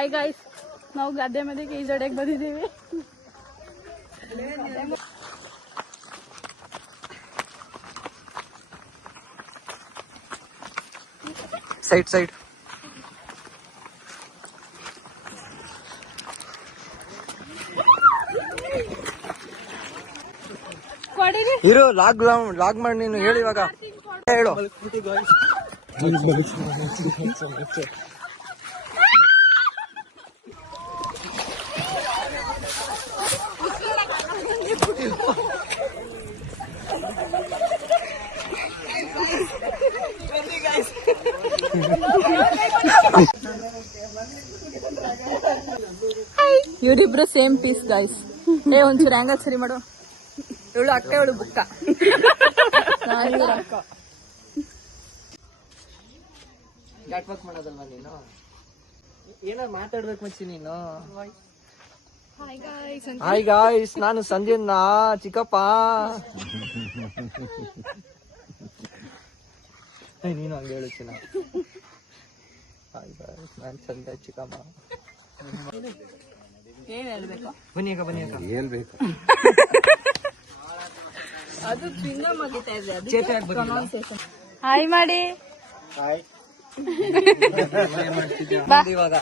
Hi guys, ನಾವು ಗದ್ದೆ ಮಧ್ಯಕ್ಕೆ ಈಜಾಡಕ್ಕೆ ಬಂದಿದ್ದೀವಿ. ಸೈಡ್ ಇರು. ಲಾಗ್ ಮಾಡಿ ನೀನು ಹೇಳಿ. ಇವಾಗ ಹೇಳು. ಇವರಿಬ್ರು ಸೇಮ್ ಪೀಸ್ ಗಾಯ್ಸ್. ಒಂಚೂರು ಹ್ಯಾಂಗಲ್ ಸರಿ ಮಾಡು. ಇವಳು ಅಕ್ಕ, ಇವಳು ಬುಕ್ಕ. ಕ್ಯಾಟ್ವಾಕ್ ಮಾಡೋದಲ್ವಾ ನೀನು? ಏನಾದ್ರು ಮಾತಾಡ್ಬೇಕು ಮಚ್ಚಿ ನೀನು. ಹಾಯ್ ಗಾಯ್ಸ್, ನಾನು ಸಂಜೆನ ಚಿಕ್ಕಪ್ಪ. ನೀನು ಹಂಗೆ ಹೇಳು ಚಿನ್ನ. ಹಾಯ್ ಗಾಯ್ಸ್, ನಾನು ಸಂಜೆ ಚಿಕ್ಕಮ್ಮ. ಏನ್ ಹೇಳ್ಬೇಕು? ಬನ್ನಿ ಅಕ್ಕ ಹೇಳ್ಬೇಕು. ಅದು ಚಿಂಗಮ್ ಆಗಿತಾ ಇದೆ. ಚೇತೆ ಹಾಯ್ ಮಾಡಿ. ಹಾಯ್ ಇವಾಗ.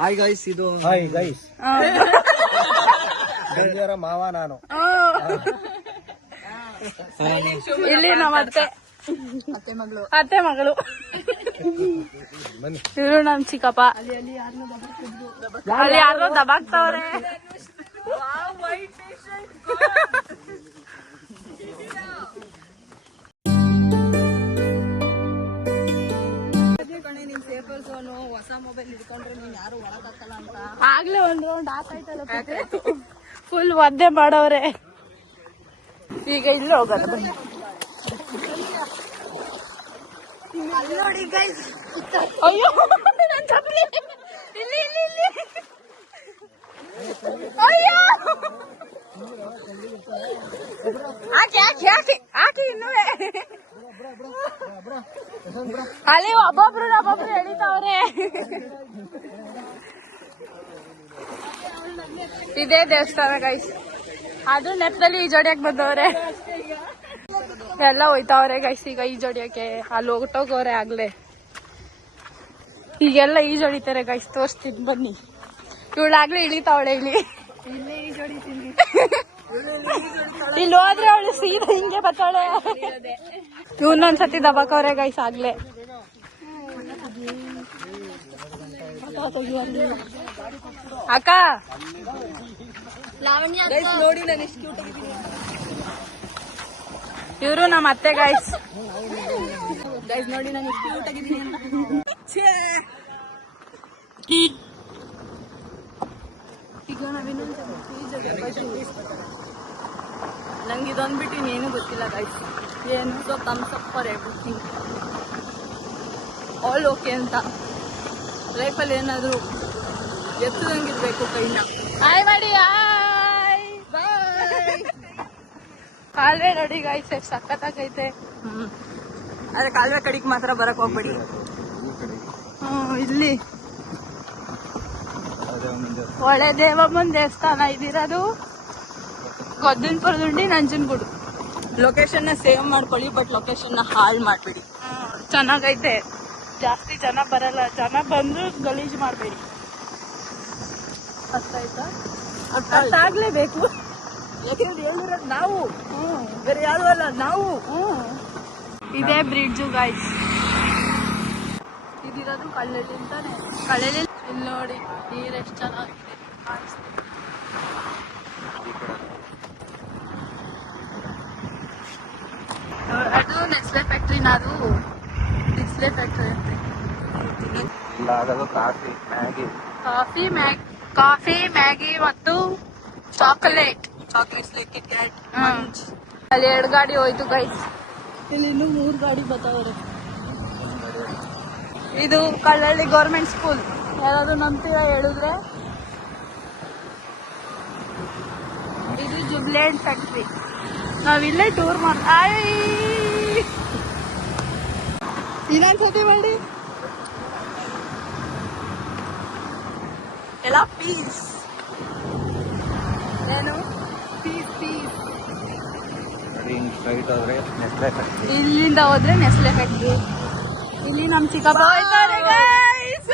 ಹಾಯ್ ಗಾಯ್ಸ್, ಇದು ಹಾಯ್ ಗೈಸ್ ಮಾವ ನಾನು. ಇಲ್ಲಿ ನಮ್ಮ ಅತ್ತೆ ಮಗಳು. ಇವರು ನಮ್ ಚಿಕ್ಕಪ್ಪ. ಅಲ್ಲಿ ಯಾರನ್ನೋ ದಬಾಕ್ತವ್ರೆ. ಹೊಸ ಮೊಬೈಲ್ ಹಿಡ್ಕೊಂಡ್ರೆ ನೀನ್ ಯಾರು ಒಳಗಾಕಲ್ಲ ಅಂತ ಆಗ್ಲೇ ಒಂದ್ ರೌಂಡ್ ಹಾಕಾಯ್ತಲ್ಲ. ಫುಲ್ ಒದ್ದೆ ಮಾಡವ್ರೆ. ಈಗ ಇಲ್ಲಿ ಹೋಗೋಣ ಬನ್ನಿ. ನೋಡಿ ಗೈಸ್, ಅಯ್ಯೋ ನನ್ ಚಪ್ಪಲಿ ಇಲ್ಲಿ. ಅಯ್ಯೋ ಹಾಕಿ ಇನ್ನುವೆ. ಅಲ್ಲಿ ಒಬ್ಬೊಬ್ರು ಎಳಿತಾವ್ರೆ. ಇದೇ ದೇವಸ್ಥಾನ ಗೈಸ್. ಅದು ನೆಪದಲ್ಲಿ ಈಜೋಡಿಯಕ್ ಬಂದವ್ರೆ. ಎಲ್ಲ ಹೋಯ್ತಾವ್ರೆ ಗೈಸ್ ಈಗ ಈಜೋಡಿಯಕ್ಕೆ. ಅಲ್ಲಿ ಹೋಗ್ಟೋಗವ್ರೆ ಆಗ್ಲೇ. ಈಗೆಲ್ಲ ಈಜೊಡಿತಾರೆ ಗೈಸ್, ತೋರಿಸ್ತೀನಿ ಬನ್ನಿ. ಇವಳಾಗ್ಲೇ ಇಳಿತಾವಳೆ. ಇಲ್ಲಿ ಹೋದ್ರೆ ಅವಳು ಸೀದಾ ಹಿಂಗೆ ಬರ್ತಾಳೆ. ಇವನ್ನೊಂದ್ಸತಿ ದಬಾಕವ್ರೆ ಗೈಸ್ ಆಗ್ಲೇ. ಅಕ್ಕ ನೋಡಿ ನಾನು ಎಷ್ಟು ಕ್ಯೂಟ್ ಆಗಿದ್ದೀನಿ. ಇವರು ನಮ್ಮ ಅತ್ತೆ ಗೈಸ್. ನೋಡಿ ನಾನು ಎಷ್ಟು ಕ್ಯೂಟ್ ಆಗಿದ್ದೀನಿ ಅಂತ. ಈಗ ನಂಗೆ ಇದೊಂದು ಬಿಟ್ಟು ಇನ್ನೇನು ಗೊತ್ತಿಲ್ಲ ಗೈಸ್. ಏನು thumbs up for everything, all okay ಅಂತ. ಲೈಫಲ್ಲಿ ಏನಾದ್ರು ಎತ್ತದಂಗಿರ್ಬೇಕು ಕೈನ. ಹಾಯ್ ಮಾಡಿ. Hi bye. ಕಾಲುವೆ ನೋಡಿ ಗೈಸ್ ಎಷ್ಟು ಸಖತ್ತಾಗೈತೆ. ಆದ್ರೆ ಕಾಲುವೆ ಕಡೆಗೆ ಮಾತ್ರ ಬರಕ್ ಹೋಗ್ಬೇಡಿ. ಇಲ್ಲಿ ಒಳ್ಳೆ ದೇವಮ್ಮನ ದೇವಸ್ಥಾನ ಇದಿರೋದು ಕೊದ್ದನ್ಪುರದುಂಡಿ ನಂಜನಗೂಡು. ಲೊಕೇಶನ್ ನ ಸೇವ್ ಮಾಡ್ಕೊಳ್ಳಿ, ಬಟ್ ಲೊಕೇಶನ್ ನ ಹಾಳು ಮಾಡ್ಬೇಡಿ. ಚೆನ್ನಾಗೈತೆ. ಜಾಸ್ತಿ ಜನ ಬರಲ್ಲ. ಜನ ಬಂದ್ರು ಗಲೀಜ್ ಮಾಡಬೇಡಿ. ಅರ್ಥ ಆಯ್ತಾ? ಅರ್ಥ ಆಗ್ಲೇಬೇಕು. ಯಾಕಂದ್ರೆ ಹೇಳಿರೋದು ನಾವು, ಬೇರೆ ಯಾರು ಅಲ್ಲ ನಾವು. ಇದೇ ಬ್ರಿಡ್ಜು ಗಾಯ್ಸ್. ಇದಿರೋದು ಕಳ್ಳಳ್ಳಿ ಅಂತಾನೆ. ಕಳ್ಳಳ್ಳಿ ಇಲ್ಲಿ ನೋಡಿ ನೀರೆಷ್ಟು ಚೆನ್ನಾಗಿದೆ ಕಾಣಿಸ್ತಿದೆ. ಅದು ನೆಸ್ಲೆ ಫ್ಯಾಕ್ಟ್ರಿನ. ಅದು ನೆಸ್ಲೆ ಫ್ಯಾಕ್ಟ್ರಿ ಅಂತೆ. ಕಾಫಿ ಮ್ಯಾಗಿ ಮತ್ತು ಚಾಕ್ಲೇಟ್ಸ್ ಅಲ್ಲಿ 2 ಗಾಡಿ ಹೋಯ್ತು ಗೈಸ್. ಇಲ್ಲಿ ಇನ್ನೂ 3 ಗಾಡಿ ಬರ್ತಾವ್ರೆ. ಇದು ಕಳ್ಳಳ್ಳಿ ಗೌರ್ಮೆಂಟ್ ಸ್ಕೂಲ್. ಯಾರಾದ್ರೂ ನಂಬ್ತೀರಾ ಹೇಳಿದ್ರೆ? ಇದು ಜುಬ್ಲೆಂಟ್ ಫ್ಯಾಕ್ಟ್ರಿ. ನಾವಿಲ್ಲೇ ಟೂರ್ ಇನ್ನೊಂದ್ಸತಿ ಮಾಡಿ. ಎಲ್ಲ ಪೀಸ್. ಏನು ಪೀಸ್ ಪೀಸ್. ಇಲ್ಲಿಂದ ಹೋದ್ರೆ ನೆಸ್ಲೆ ಫ್ಯಾಕ್ಟ್ರಿ. ಇಲ್ಲಿ ನಮ್ ಚಿಕ್ಕಪ್ಪ ಹೋಯ್ತಾರೆ ಗೈಸ್.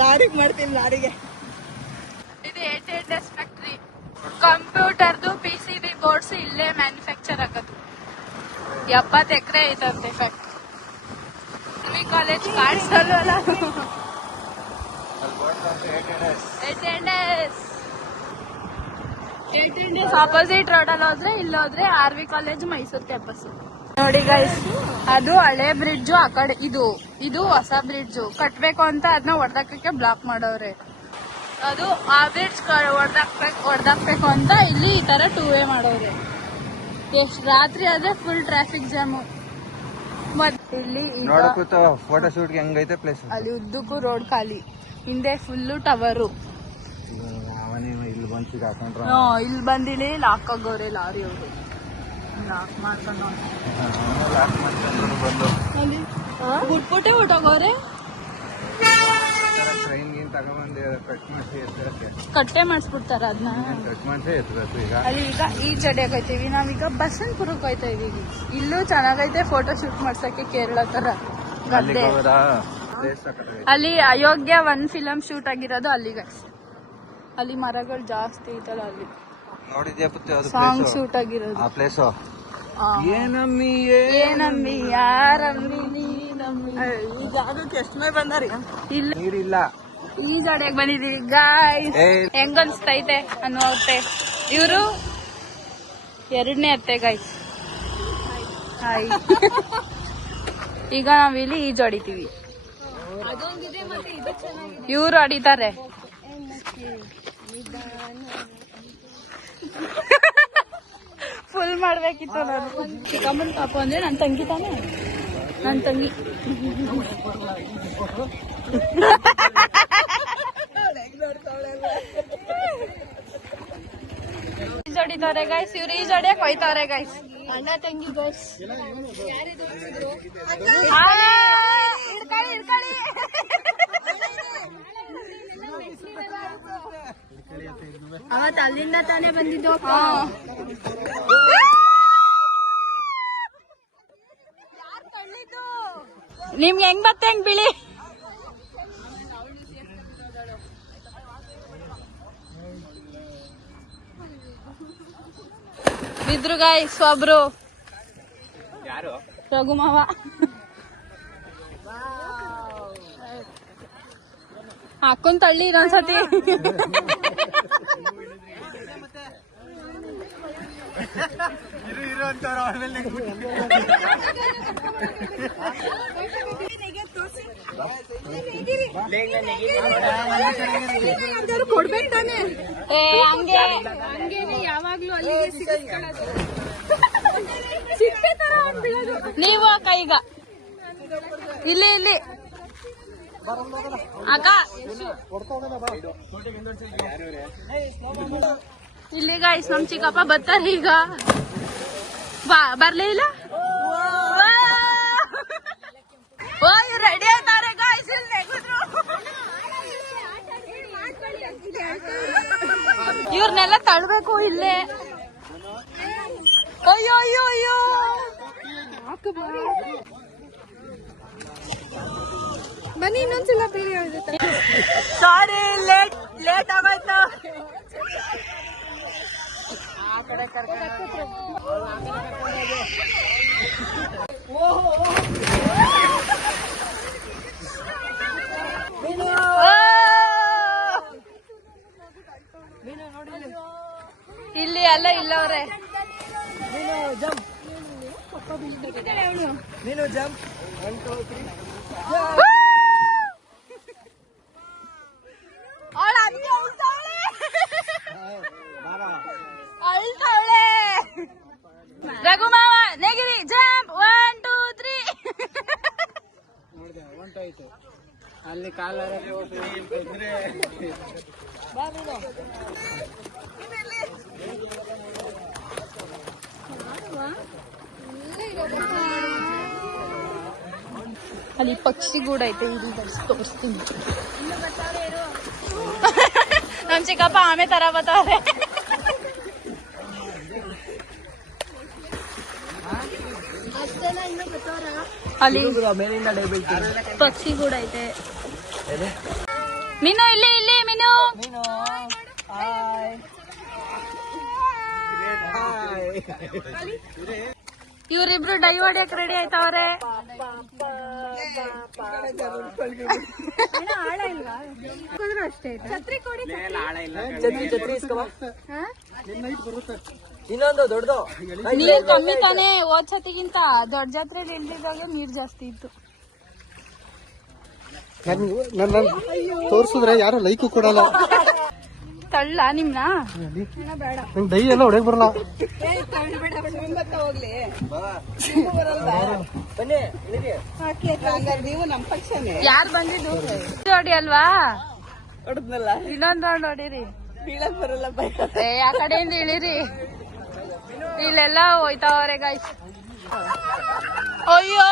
ಲಾರಿಗೆ ಮಾಡ್ತೀನಿ ಲಾರಿಗೆ. ಇದು 8 ಫ್ಯಾಕ್ಟ್ರಿ. ಕಂಪ್ಯೂಟರ್ದು PCB ಬೋರ್ಡ್ಸ್ ಇಲ್ಲೇ ಮ್ಯಾನುಫ್ಯಾಕ್ಚರ್ ಆಗೋದು. 70 ಎಕರೆ ಐತಂತೆ ಫ್ಯಾಕ್ಟ್ರಿ. ಕಾಲೇಜ್ ಕಾಣಿಸಲ್ಲ. 18 days ಆಪೋಸಿಟ್ ರೋಡ್ ಅಲ್ಲಿ ಹೋದ್ರೆ ಇಲ್ಲೋದ್ರೆ RV ಕಾಲೇಜ್ ಮೈಸೂರು ಕ್ಯಾಂಪಸ್. ನೋಡಿ ಗೈಸ್, ಅದು ಹಳೆ ಬ್ರಿಡ್ಜ್. ಆ ಕಡೆ ಇದು ಹೊಸ ಬ್ರಿಡ್ಜ್ ಕಟ್ಬೇಕು ಅಂತ ಅದನ್ನ ಹೊಡೆದಾಕಕ್ಕೆ ಬ್ಲಾಕ್ ಮಾಡವ್ರೆ. ಅದು ಆ ಬ್ರಿಡ್ಜ್ ಹೊಡೆದಾಕ್ಬೇಕು ಅಂತ ಇಲ್ಲಿ ಈ ತರ 2 way ಮಾಡವ್ರೆ. ಎಷ್ಟು ರಾತ್ರಿ ಆದ್ರೆ ಫುಲ್ ಟ್ರಾಫಿಕ್ ಜಾಮು. ಮತ್ತೆ ಇಲ್ಲಿ ಫೋಟೋ ಶೂಟ್ ಹೆಂಗೈತೆ ಪ್ಲೇಸ್. ಅಲ್ಲಿ ಉದ್ದಕ್ಕೂ ರೋಡ್ ಖಾಲಿ, ಹಿಂದೆ ಫುಲ್ಲು ಟವರು. ಇಲ್ಲಿ ಬಂದಿಲ್ಲಿ ಲಾಕ್ ಆಗೋರೆ ಲಾರಿ ಅವರು. ಲಾಕ್ ಮಾಡ್ಕೊಂಡು ಬಿಟ್ಬಿಟ್ಟೆ ಹೊಟ್ಟೋಗೋರೆ. ಕಟ್ಟೆ ಮಾಡಿಸ್ಬಿಡ್ತಾರ ಅದನ್ನ. ಅಲ್ಲಿ ಈಗ ಈ ಜಡೆಗೆ ಹೋಯ್ತೀವಿ ನಾವೀಗ. ಬಸವನಪುರಕ್ಕೆ ಹೋಯ್ತಾ ಇದೀವಿ. ಇಲ್ಲೂ ಚೆನ್ನಾಗೈತೆ ಫೋಟೋ ಶೂಟ್ ಮಾಡ್ಸಕ್ಕೆ, ಕೇರಳ ತರ ಗದ್ದೆ. ಅಲ್ಲಿ ಅಯೋಗ್ಯ 1 ಫಿಲಂ ಶೂಟ್ ಆಗಿರೋದು ಅಲ್ಲಿಗೆ. ಅಲ್ಲಿ ಮರಗಳು ಜಾಸ್ತಿ ಐತಲ್ಲ, ಅಲ್ಲಿ ಸಾಂಗ್ ಶೂಟ್ ಆಗಿರೋದು. ಏನಮ್ಮಿ ಯಾರಮ್ಮಿ ನೀನಮ್ಮಿ. ಈ ಜಾಗಕ್ಕೆ ಎಷ್ಟು ಮೇ ಬಂದಾರಿ. ಇಲ್ಲ ನೀರಿಲ್ಲ. ಈ ಜಡೆಗೆ ಬಂದಿದೀವಿ ಗಾಯ್ಸ್. ಹೆಂಗನ್ಸ್ತೈತೆ ಅನ್ನುತ್ತೆ. ಇವರು 2ನೇ ಅತ್ತೆ ಗಾಯ್ಸ್. ಹಾಯ್. ಈಗ ನಾವಿಲ್ಲಿ ಈಜು ಹೊಡಿತೀವಿ. ಇವ್ರು ಹೊಡಿತಾರೆ. ಫುಲ್ ಮಾಡ್ಬೇಕಿತ್ತು ನಾನು. ಚಿಕ್ಕಮ್ಮನ ಪಾಪು ಅಂದ್ರೆ ನನ್ನ ತಂಗಿ ತಾನೆ. ನನ್ನ ತಂಗಿ ಈಜೊಡಿತವ್ರೆ ಗೈಸ್. ಇವ್ರು ಈಜೊಡಿಯಕ್ ಹೋಯ್ತವ್ರೆ ಗೈಸ್. ಅಣ್ಣ ತಂಗಿ ಗೈಸ್. ಅವತ್ತು ಅಲ್ಲಿಂದ ತಾನೇ ಬಂದಿದ್ದು. ನಿಮ್ಗೆ ಹೆಂಗ್ ಬತ್ತೆ ಹೆಂಗ್ ಬಿಳಿ. ಬಿದ್ರು ಗಾಯ್ಸ್ ಒಬ್ರು. ರಘುಮಾವ ಹಾಕೊಂಡ್ ತಳ್ಳಿ ಇನ್ನೊಂದ್ಸತಿ. ಕೊಡ್ಬೇಕು ತಾನೆ. ಹಂಗೆ ಹಂಗೇನೆ ಯಾವಾಗ್ಲೂ ಅಲ್ಲಿಗೆ ಸಿಕ್ಕೊಳ್ಳೋದು. ಸಿಪ್ಪೆ ತರ ನೀವು ಅಕ್ಕ ಈಗ ಇಲ್ಲಿ ಇಲ್ಲಿ ಅಕ್ಕ ಇಲ್ಲಿ ಗಾಯ್ಸ್ ನಮ್ ಚಿಕ್ಕಪ್ಪ ಬರ್ತಾರೆ ಈಗ. ಬರ್ಲೇ ಇಲ್ಲ. ಓ ಇವ್ರು ರೆಡಿ ಆಯ್ತಾರೆ ಗಾಯ್ಸ್. ಇವ್ರನ್ನೆಲ್ಲ ತಳ್ಬೇಕು ಇಲ್ಲೇ. ಅಯ್ಯೋ ಅಯ್ಯೋ ಅಯ್ಯೋ. ಬನ್ನಿ ಇನ್ನೊಂದ್ಸಲ ಬೇರೆ. ಸಾರಿ ಲೇಟ್ ಆಗೋಯ್ತು. ಇಲ್ಲಿ ಅಲ್ಲ ಇಲ್ಲವ್ರೆ. ರಘುಮಾವ ನೆಗಿರಿ ಜಂಪ್ 1 2 3. ಅಲ್ಲಿ ಅಲ್ಲಿ ಪಕ್ಷಿ ಗೂಡ ಐತೆ, ಇಲ್ಲಿ ತೋರಿಸ್ತೀನಿ. ನಮ್ ಚಿಕ್ಕಪ್ಪ ಆಮೆ ತರ ಬತ್ತವ್ರೆ. ಅಲ್ಲಿ ಪಕ್ಷಿ ಗೂಡ ಐತೆ. ಮೀನು ಇಲ್ಲಿ ಇಲ್ಲಿ ಮೀನು. ಇವ್ರಿಬ್ರು ಡೈ ಹೊಡಿಯಕ್ ರೆಡಿ ಆಯ್ತವ್ರೆ. ಇನ್ನೊಂದು ದೊಡ್ಡದು ನೀರ್ ಕಮ್ಮಿ ತಾನೆ, ಹೋದ್ ಸತಿಗಿಂತ ದೊಡ್ಡ ಜಾತ್ರೆಲಿ ಇಲ್ದಿದ್ದಾಗ ನೀರ್ ಜಾಸ್ತಿ ಇತ್ತು. ನನ್ನ ತೋರ್ಸಿದ್ರೆ ಯಾರು ಲೈಕು ಕೊಡಲ್ಲ. ತಳ್ಳ ನಿಮ್ನ ನಂಗೆ ದೈ ಎಲ್ಲ ಹೊಡೆಯಕ್ ಬರಲ್ಲ. ನೀವು ನಮ್ ಪಕ್ಷನೇ ಯಾರು ಬಂದಿದ್ದು ನೋಡಿ ಅಲ್ವಾ? ಇನ್ನೊಂದ್ ರೌಂಡ್ ಹೊಡೀರಿ. ಬೀಳಕ್ ಬರಲ್ಲ ಭಯ. ಆ ಕಡೆಯಿಂದ ಇಳಿರಿ. ಇಲ್ಲೆಲ್ಲ ಹೋಯ್ತಾವ್ರೆ ಗಾಯ್ಸ್. ಅಯ್ಯೋ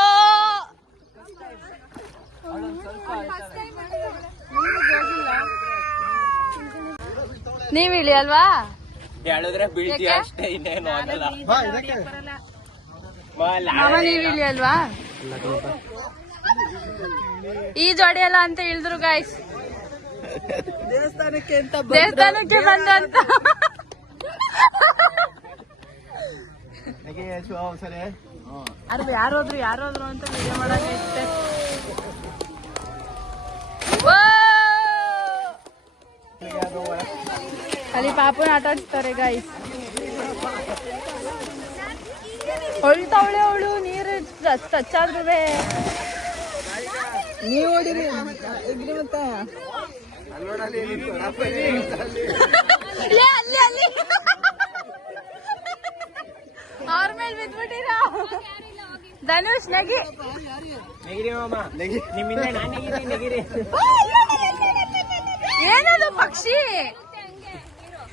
ನೀವ್ ಇಳಿ ಅಲ್ವಾ? ಹೇಳಿದ್ರೆ ಬೀಳ್ತೀಯ ಅಷ್ಟೇ, ಇನ್ನೇನು ಆಗಲ್ಲ. ಮಾಮ ನೀವ್ ಇಳಿ ಅಲ್ವಾ? ಈ ಜೋಡಿ ಅಲ್ಲ ಅಂತ ಇಳಿದ್ರು ಗಾಯ್ಸ್. ದೇವಸ್ಥಾನಕ್ಕೆ ಬಂದಂತ. ಯಾರೋದ್ರು ಅಂತ ವಿಡಿಯೋ ಮಾಡಕ್ಕೆ. ಅಲ್ಲಿ ಪಾಪುನ ಆಟ ಆಡಿಸ್ತಾರೆ ಗಾಯ್ಸ್. ಹೊಳ್ತಾವಳೆ ಅವಳು, ನೀರು ಟಚ್ ಆದ್ರೂ. ನೀವು ಹೊಡಿರಿ ಮತ್ತೆ. ಅಲ್ಲಿ ಅವ್ರ ಮೇಲೆ ಬಿದ್ಬಿಟ್ಟಿರ. ಧನುಷ್ ನೆಗಿ. ಏನದು ಪಕ್ಷಿ?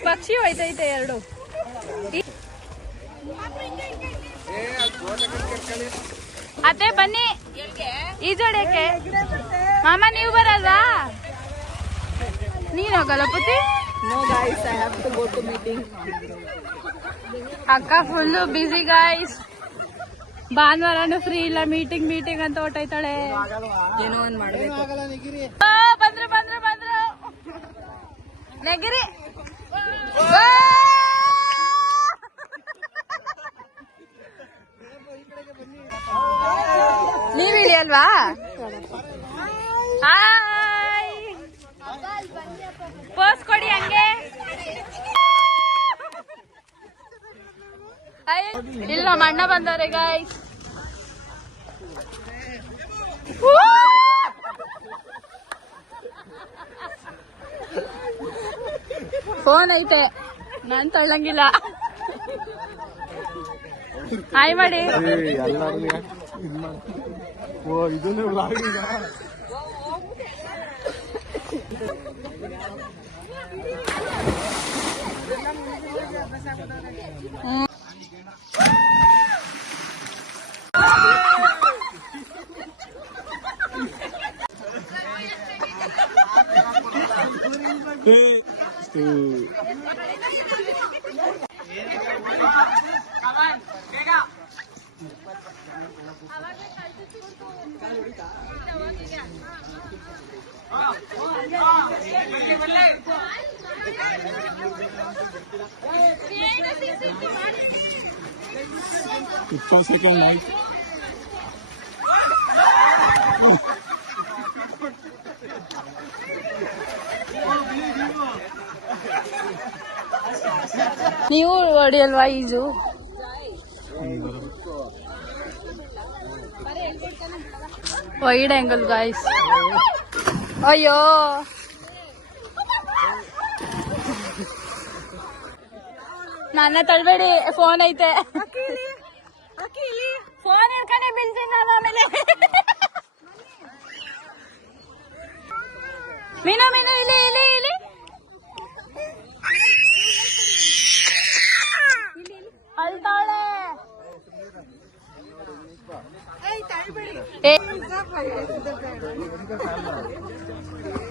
ಪಕ್ಷಿ ಹೋಯ್ತೈತೆ ಎರಡು. ಅತ್ತೆ ಬನ್ನಿ ಈ ಜೋಡಿಯಕ್ಕೆ. ಮಾಮ ನೀವು ಬರಲ್ವಾ? ನೀನ್ ಹೋಗಲ್ಲ ಪುತಿ? No guys, I have to go to meeting. ಅಕ್ಕ ಫುಲ್ಲು ಬಿಸಿ ಗಾಯ್ಸ್. ಭಾನುವಾರನು ಫ್ರೀ ಇಲ್ಲ, ಮೀಟಿಂಗ್ ಅಂತ ಹೊಟ್ಟೈತಾಳೆ. ಏನೋ ಒಂದ್ ಮಾಡ್ಬೇಕು. ಬಂದ್ರು ನೆಗಿರಿ. ನೀವ್ ಇಳಿ ಅಲ್ವಾ? ಹಾಯ್, ಪೋಸ್ ಕೊಡಿ ಹಂಗೆ. ಇಲ್ಲ ನಮ್ಮ ಅಣ್ಣ ಬಂದವ್ರೆ ಗಾಯ್ಸ್. ಫೋನ್ ಐತೆ, ನಾನ್ ತಳ್ಳಂಗಿಲ್ಲ. ಹಾಯ್ ಮಾಡಿ. ಸೆಕೆಂಡ್ ಆಯ್ತು. ನೀವು ಹೊಡಿಯಲ್ವಾ ಈಜು? Wide angle guys. ಅಯ್ಯೋ ನನ್ನ ತಳ್ಬೇಡಿ, ಫೋನ್ ಐತೆ. ಫೋನ್ ಹಿಡ್ಕೊಂಡೆ ಬೀಳ್ತೀನಿ ನಾನು ಆಮೇಲೆ. ಮೀನು ಇಲ್ಲಿ ಇಲ್ಲಿ ಇಲ್ಲಿ ಅಳ್ತಾಳೆ.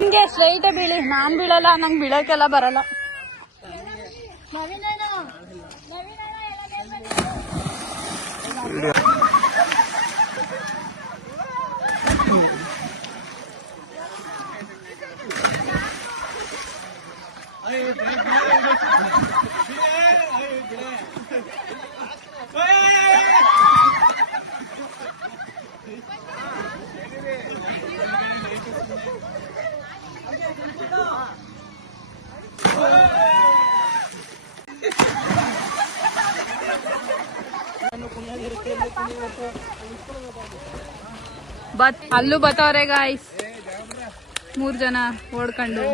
ಹಿಂಗೆ ಸ್ಟ್ರೈಟ್ ಬೀಳಿ, ನಾನ್ ಬೀಳಲ್ಲ, ನಂಗೆ ಬೀಳಕ್ಕೆಲ್ಲ ಬರಲ್ಲ. ಅಲ್ಲೂ ಬತ್ತವ್ರೆ ಗಾಯ್ಸ್, 3 ಜನ ಓಡ್ಕೊಂಡು.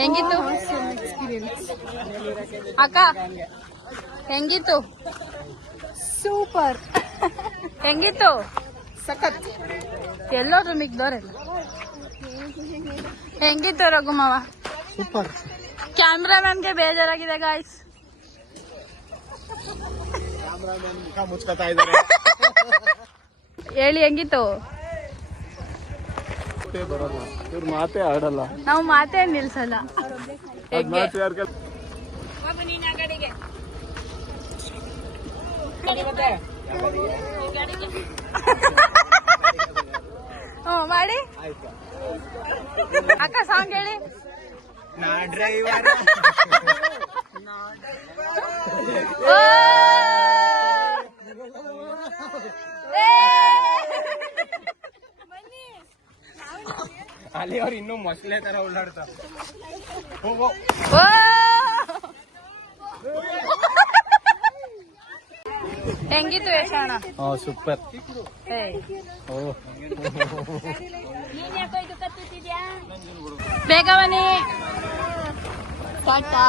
ಹೆಂಗಿತ್ತು ಅಕ್ಕ? ಹೆಂಗಿತ್ತು? ಸೂಪರ್. ಹೆಂಗಿತ್ತು? ಸಖತ್. ಎಲ್ಲೋದ್ರು ಮಿಗ್ದವ್ರೆಲ್ಲ. ಹೆಂಗಿತ್ತು ರಘುಮಾವ? ಸೂಪರ್. ಕ್ಯಾಮ್ರಾಮನ್ಗೆ ಬೇಜಾರಾಗಿದೆ ಗಾಯ್ಸ್. ಹೇಳಿ ಹೆಂಗಿತ್ತು? ಇವ್ರ ಮಾತೇ ಆಡಲ್ಲ. ನಾವು ಮಾತೇ ನಿಲ್ಸಲ್ಲ. ಹೆಂಗೆ ಮಾಡಿ ಅಕ್ಕ ಸಾಂಗ್ ಹೇಳಿ. ಅಲ್ಲಿ ಅವ್ರು ಇನ್ನೂ ಮೊಸಳೆ ತರ ಉಳ್ಳಾಡ್ತಾರೆ. ಹೆಂಗಿತ್ತು ಯಶಾಣ? ಸೂಪರ್. ಬೇಗ ಬನ್ನಿ. ಟಾಟಾ.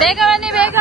ಬೇಗ ಬನ್ನಿ ಬೇಗ.